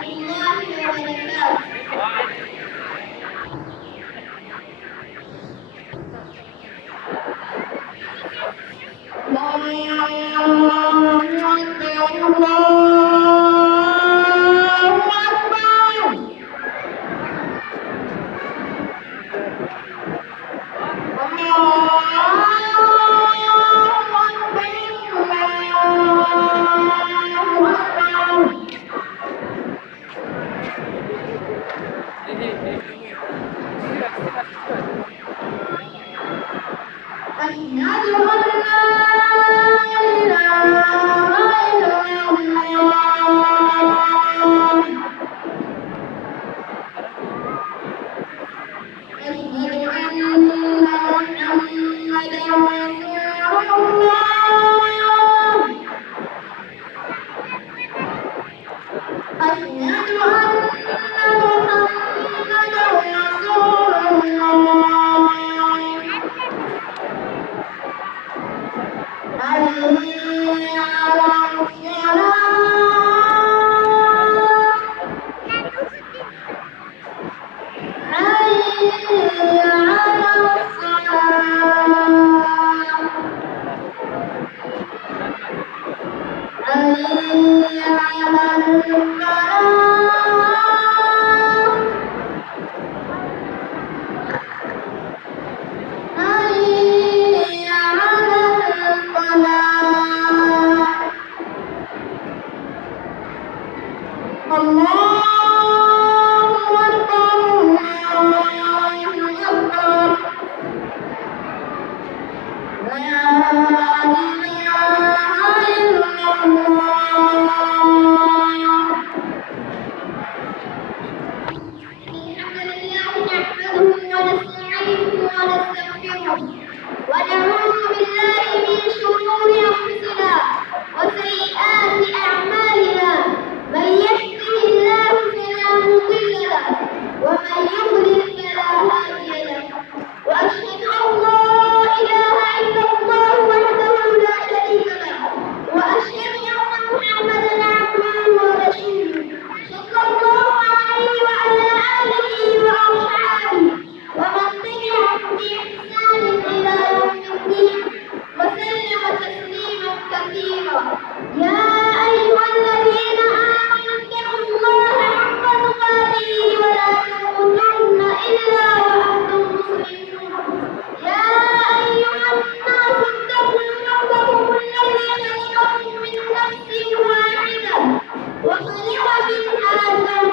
الله وبركاته. ونعوذ بالله من شرور أنفسنا وسيئات أعمالنا من يهده الله فلا مضل له ومن يضلل فلا هادي له وأشهد أن لا إله إلا الله وحده لا شريك له وأشهد أن محمدا عبده ورسوله صلى الله عليه وعلى آله وأصحابه ومن تبعهم بإحسان إلى يوم الدين وسلم تسليما كثيرا. يا أيها الذين آمنوا اتقوا الله حق تقاته ولا تموتن إلا وأنتم مسلمون. يا أيها الناس اتقوا ربكم الذي خلقكم من نفس واحدة وخلق منها زوجها